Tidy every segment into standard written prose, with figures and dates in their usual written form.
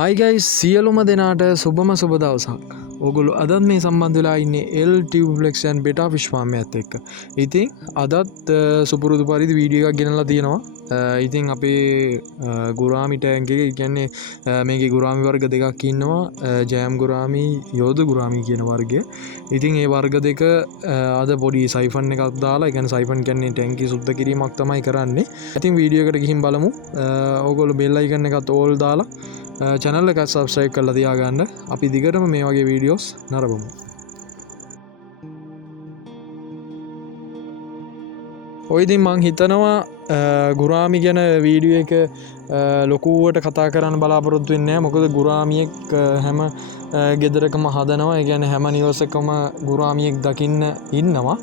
Hi guys, සියලුම දෙනාට සුබම සුබ දවසක්. ඔගොල්ලෝ අදත් මේ සම්බන්ධ වෙලා ඉන්නේ L Tube Flex and Beta විශ්වාසයත් එක්ක. ඉතින් අදත් සුපුරුදු පරිදි වීඩියෝ එකක් ගෙනලා තියෙනවා. ඉතින් අපේ ගුරාමි ටැංක් එකේ කියන්නේ මේකේ ගුරාමි වර්ග දෙකක් ඉන්නවා. ජෑම් ගුරාමි, යෝධ ගුරාමි කියන වර්ගය. ඉතින් ඒ වර්ග දෙක අද පොඩි සයිෆන් එකක් දාලා, ඒ කියන්නේ සයිෆන් කියන්නේ ටැංකිය සුද්ධ කිරීමක් තමයි කරන්නේ. ඉතින් වීඩියෝ එකට ගිහින් බලමු. ඔයගොල්ලෝ බෙල් අයිකන් එකත් ඕල් දාලා channel එක subscribe කරලා තියාගන්න. අපි දිගටම මේ වගේ වීඩියෝස් නරඹමු. ඔය ඉතින් මං හිතනවා ගුරාමි ගැන වීඩියෝ එක ලොකුවට කතා කරන්න බලාපොරොත්තු වෙන්නේ නැහැ. මොකද ගුරාමියෙක් හැම ගෙදරකම හදනවා. ඒ කියන්නේ හැම නිවස් එකකම ගුරාමියෙක් දකින්න ඉන්නවා.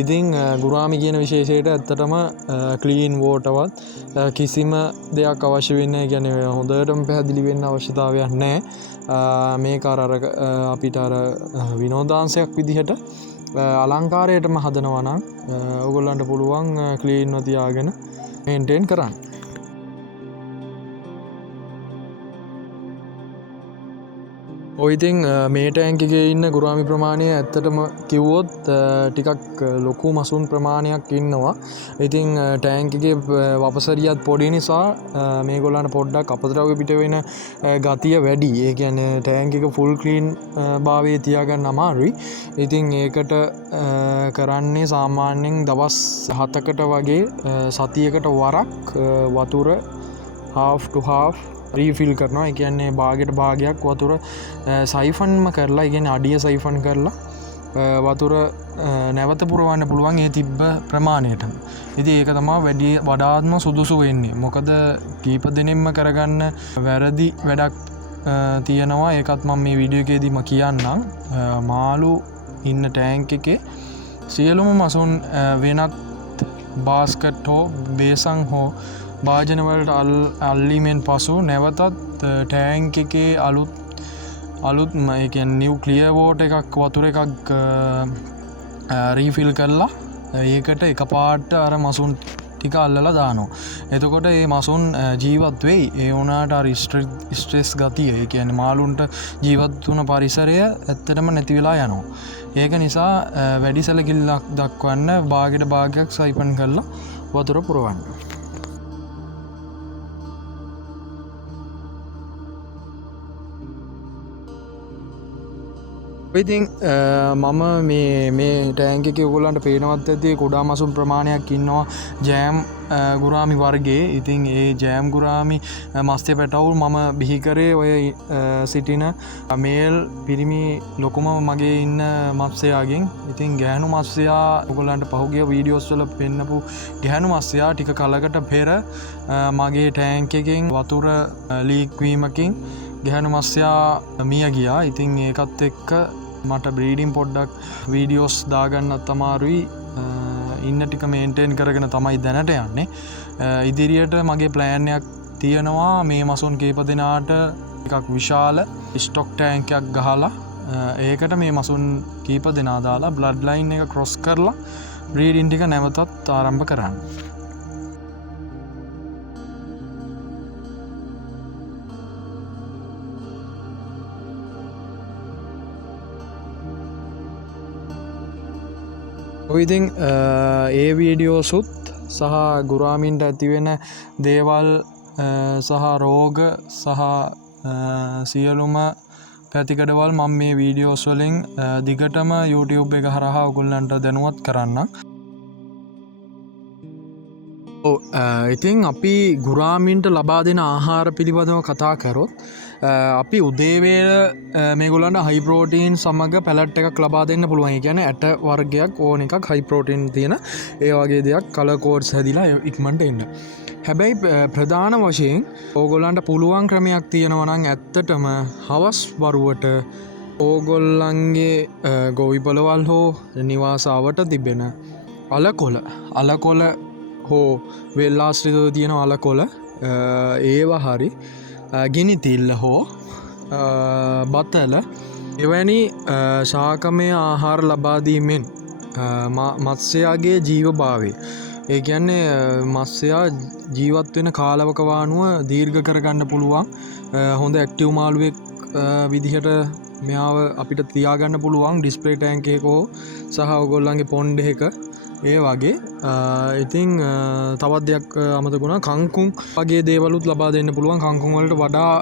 ඉතින් ගුරාමි කියන විශේෂයට ඇත්තටම ක්ලීන් වෝටර්වත් කිසිම දෙයක් අවශ්‍ය වෙන්නේ නැහැ. කියන්නේ හොඳටම පැහැදිලි වෙන්න අවශ්‍යතාවයක් නැහැ. මේක අර අපිට අර විනෝදාංශයක් විදිහට අලංකාරයටම හදනවා නම් ඔයගොල්ලන්ට පුළුවන් ක්ලීන්ව තියාගෙන මේන්ටේන් කරන්න. ඔය ඉතින් මේ ටැංක් එකේ ඉන්න ගුරාමි ප්‍රමාණය ඇත්තටම කිව්වොත් ටිකක් ලොකු මසුන් ප්‍රමාණයක් ඉන්නවා. ඉතින් ටැංක් එකේ වපසරියත් පොඩි නිසා මේගොල්ලන්ට පොඩ්ඩක් අපද්‍රව්‍ය පිට වෙන ගතිය වැඩි. ඒ කියන්නේ ටැංක් එක ෆුල් ක්ලීන් භාවයේ තියාගන්න අමාරුයි. ඉතින් ඒකට කරන්නේ සාමාන්‍යයෙන් දවස් 7කට වගේ සතියකට වරක් වතුර half to half රීෆිල් කරනවා. ඒ කියන්නේ භාගයට භාගයක් වතුර සයිෆන්ම කරලා, ඒ කියන්නේ අඩිය සයිෆන් කරලා වතුර නැවත පුරවන්න පුළුවන් ඒ තිබ්බ ප්‍රමාණයට. ඉතින් ඒක තමයි වඩාත්ම සුදුසු වෙන්නේ. මොකද කීප දෙනෙක්ම කරගන්න වැරදි වැඩක් තියෙනවා. ඒකත් මම මේ වීඩියෝ එකේදීම කියන්නම්. මාළු ඉන්න ටැංක් එකේ සියලුම මසුන් වෙනත් බාස්කට් හෝ බේසන් හෝ භාජනවලට අල්ලීමෙන් පසු නැවතත් ටෑන්ක් එකේ අලුත් ඒ කියන්නේ නිව් ක්ලියර් වෝටර් එකක් වතුර එකක් රීෆිල් කරලා ඒකට එකපාරට අර මසුන් ටික අල්ලලා දානවා. එතකොට මේ මසුන් ජීවත් වෙයි. ඒ වුණාට අර ස්ට්‍රෙස් ගතිය, ඒ කියන්නේ මාළුන්ට ජීවත් වුණ පරිසරය ඇත්තටම නැති වෙලා යනවා. ඒක නිසා වැඩි සැලකිල්ලක් දක්වන්න භාගයට භාගයක් සයිපන් කරලා වතුර පුරවන්න. ඉතින් මම මේ ටැංක් එකේ ඔයගොල්ලන්ට පේනවත් ඇති කුඩා මසුන් ප්‍රමාණයක් ඉන්නවා ජෑම් ගුරාමි වර්ගයේ. ඉතින් ඒ ජෑම් ගුරාමි මස්තේ පැටවුල් මම බිහි කරේ ඔය සිටින මේල් පිරිමි ලොකුම මගේ ඉන්න මත්ස්‍යයාගෙන්. ඉතින් ගැහණු මත්ස්‍යයා ඔයගොල්ලන්ට පහුගිය වීඩියෝස් වල පෙන්නපු ගැහණු මත්ස්‍යයා ටික කලකට පෙර මගේ ටැංක් එකෙන් වතුර ලීක් වීමකින් ගැහණු මත්ස්‍යයා මිය ගියා. ඉතින් ඒකත් එක්ක මට බ්‍රීඩින් පොඩ්ඩක් වීඩියෝස් දාගන්නත් අමාරුයි. ඉන්න ටික මේන්ටේන් කරගෙන තමයි දැනට යන්නේ. ඉදිරියට මගේ ප්ලෑන් එකක් තියෙනවා. මේ මසුන් කීප දෙනාට එකක් විශාල ස්ටොක් ටැංක් එකක් ගහලා ඒකට මේ මසුන් කීප දෙනා දාලා බ්ලඩ් ලයින් එක ක්‍රොස් කරලා බ්‍රීඩින් ටික නැවතත් ආරම්භ කරන්න. ඉතින් ඒ වීඩියෝසුත් සහ ගුරාමින්ට ඇතිවෙන දේවල් සහ රෝග සහ සියලුම පැතිකඩවල් මම මේ වීඩියෝස් වලින් දිගටම YouTube එක හරහා ඔයගොල්ලන්ට දැනුවත් කරන්නම්. ඉතින් අපි ගුරාමින්ට ලබා දෙන ආහාර පිළිබඳව කතා කරොත් අපි උදේවේල මේගොල්ලන්ට හයි ප්‍රෝටීන් සමග පැලට් එකක් ලබා දෙන්න පුළුවන්. ඒ කියන්නේ ඇට වර්ගයක් ඕන එකක් හයි ප්‍රෝටීන් තියෙන ඒ වගේ දෙයක් කලර් කෝඩ්ස් හැදිලා ඉක්මනට එන්න. හැබැයි ප්‍රධාන වශයෙන් ඕගොල්ලන්ට පුළුවන් ක්‍රමයක් තියෙනවා නම් ඇත්තටම හවස් වරුවට ඕගොල්ලන්ගේ ගොවිපළවල් හෝ නිවාසාවට තිබෙන අලකොල හෝ වෙල්ලාශ්‍රිතව තියෙන අලකොල ඒවා හරි ගිනිතිල්ල හෝ බතල එවැනි ශාකමය ආහාර ලබාදීමෙන් මත්ස්‍යයාගේ ජීවභාවය, ඒ කියන්නේ මත්ස්‍යයා ජීවත් වෙන කාලවකවානුව දීර්ඝ කරගන්න පුළුවන් හොඳ ඇක්ටිව් මාළුවෙක් විදිහට මෙයාව අපිට තියාගන්න පුළුවන් ඩිස්ප්ලේ ටැංක් එකකෝ සහ ඔයගොල්ලන්ගේ පොන්ඩ් එක ඒ වගේ. ඉතින් තවත් දෙයක් අමතකුණා කංකුම් වගේ දේවලුත් ලබා දෙන්න පුළුවන් කංකුම් වලට වඩා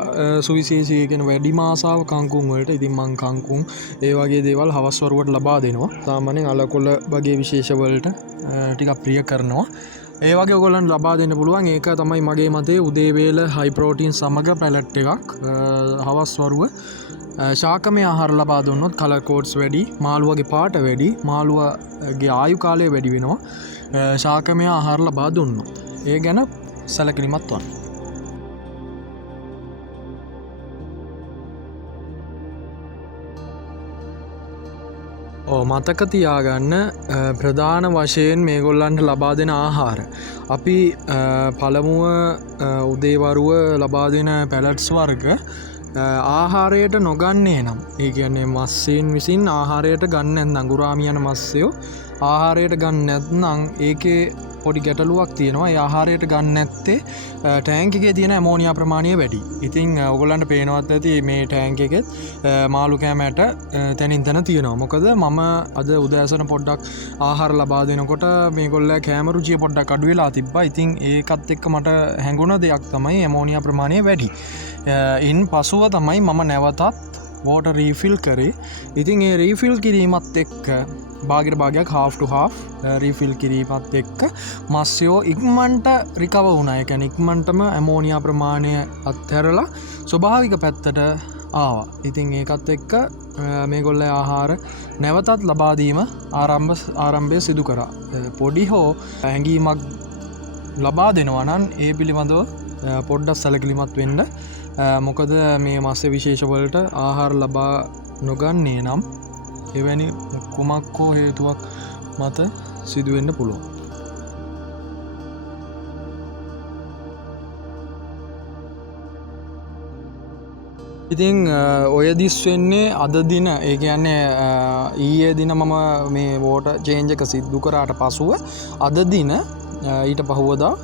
සුවිශේෂී කියන වැඩි මාසාව කංකුම් වලට. ඉතින් මං කංකුම් ඒ වගේ දේවල් හවස් වරුවට ලබා දෙනවා. සාමාන්‍යයෙන් අලකොළ වගේ විශේෂ වලට ටිකක් ප්‍රිය කරනවා. ඒ වගේ ඔයගොල්ලන් ලබා දෙන්න පුළුවන්. ඒක තමයි මගේ මතේ උදේ වේල හයි ප්‍රෝටීන් සමග පැලට් එකක් හවස් වරුව ශාකමය ආහාර ලබා දුන්නොත් කලර් කෝඩ්ස් වැඩි, මාළුවගේ පාට වැඩි, මාළුවගේ ආයු කාලය වැඩි වෙනවා ශාකමය ආහාර ලබා දුන්නොත්. ඒ ගැන සැලකිලිමත් වන්න. මතක තියාගන්න ප්‍රධාන වශයෙන් මේගොල්ලන්ට ලබා දෙන ආහාර. අපි පළමුව උදේවරුව ලබා දෙන පැලට්ස් වර්ග ආහාරයට නොගන්නේ නම් ඒ කියන්නේ මස්සයෙන් විසින් ආහාරයට ගන්න නැත්නම් ගුරාමි යන මස්සයෝ ආහාරයට ගන්න නැත්නම් ඒකේ පොඩි ගැටලුවක් තියෙනවා. ඒ ආහාරයට ගන්න නැත්තේ ටැංක් එකේ තියෙන ඇමෝනියා ප්‍රමාණය වැඩි. ඉතින් ඔයගොල්ලන්ට පේනවත් ඇති මේ ටැංක් එකෙත් මාළු කැමයට තැනින් තැන තියෙනවා. මොකද මම අද උදෑසන පොඩ්ඩක් ආහාර ලබා දෙනකොට මේගොල්ලෝ කැම රුචිය පොඩ්ඩක් අඩු වෙලා තිබ්බා. ඉතින් ඒකත් එක්ක මට හැඟුණ දෙයක් තමයි ඇමෝනියා ප්‍රමාණය වැඩි. ඉන් පසුව තමයි මම නැවතත් වෝටර් රීෆිල් කරේ. ඉතින් ඒ රීෆිල් කිරීමත් එක්ක භාගයට භාගයක් half to half රීෆිල් කිරීමත් එක්ක මත්ස්‍යෝ ඉක්මනට රිකවර් වුණා. ඒ කියන්නේ ඉක්මනටම ඇමෝනියා ප්‍රමාණය අත්හැරලා ස්වභාවික පැත්තට ආවා. ඉතින් ඒකත් එක්ක මේගොල්ලෝ ආහාර නැවතත් ලබා දීම ආරම්භය සිදු කරා. පොඩි හෝ හැඟීමක් ලබා දෙනවා නම් ඒ පිළිබඳව පොඩ්ඩක් සැලකිලිමත් වෙන්න. මොකද මේ මත්ස්‍ය විශේෂ වලට ආහාර ලබා නොගන්නේ නම් එවැනි කුමක් හෝ හේතුවක් මත සිදුවෙන්න පුළුවන්. ඉතින් ඔය දිස් වෙන්නේ අද දින. ඒ කියන්නේ ඊයේ දින මම මේ වෝටර් චේන්ජ් එක සිදු කරාට පසුව අද දින ඊට පහුවදා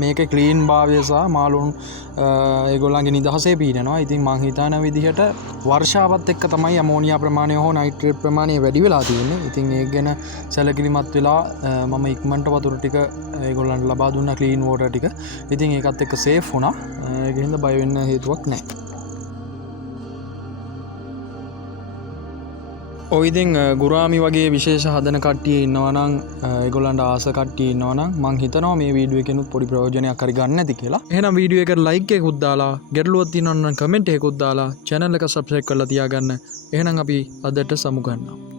මේක ක්ලීන් භාවය සහ මාළුන් ඒගොල්ලන්ගේ නිදහසේ පීනනවා. ඉතින් මං හිතන විදිහට වර්ෂාවත් එක්ක තමයි ඇමෝනියා ප්‍රමාණය හෝ නයිට්‍රේට් ප්‍රමාණය වැඩි වෙලා තියෙන්නේ. ඉතින් ඒක ගැන සැලකිලිමත් වෙලා මම ඉක්මනට වතුර ටික ඒගොල්ලන්ට ලබා දුන්නා ක්ලීන් වෝටර් ටික. ඉතින් ඒකත් එක්ක සේෆ් වුණා. ඒකෙන් හින්දා බය වෙන්න හේතුවක් නැහැ. ඔය ඉතින් ගුරාමි වගේ විශේෂ හදන කට්ටිය ඉන්නවා නම් ඒගොල්ලන්ට ආස කට්ටිය ඉන්නවා නම් මං හිතනවා මේ වීඩියෝ එකෙනුත් පොඩි ප්‍රයෝජනයක් හරි ගන්න ඇති කියලා. එහෙනම් වීඩියෝ එකට ලයික් එකකුත් දාලා, ගැටලුවක් තියෙනවා නම් කමෙන්ට් එකකුත් දාලා channel එක subscribe කරලා තියාගන්න. එහෙනම් අපි අදට සමු ගන්නවා.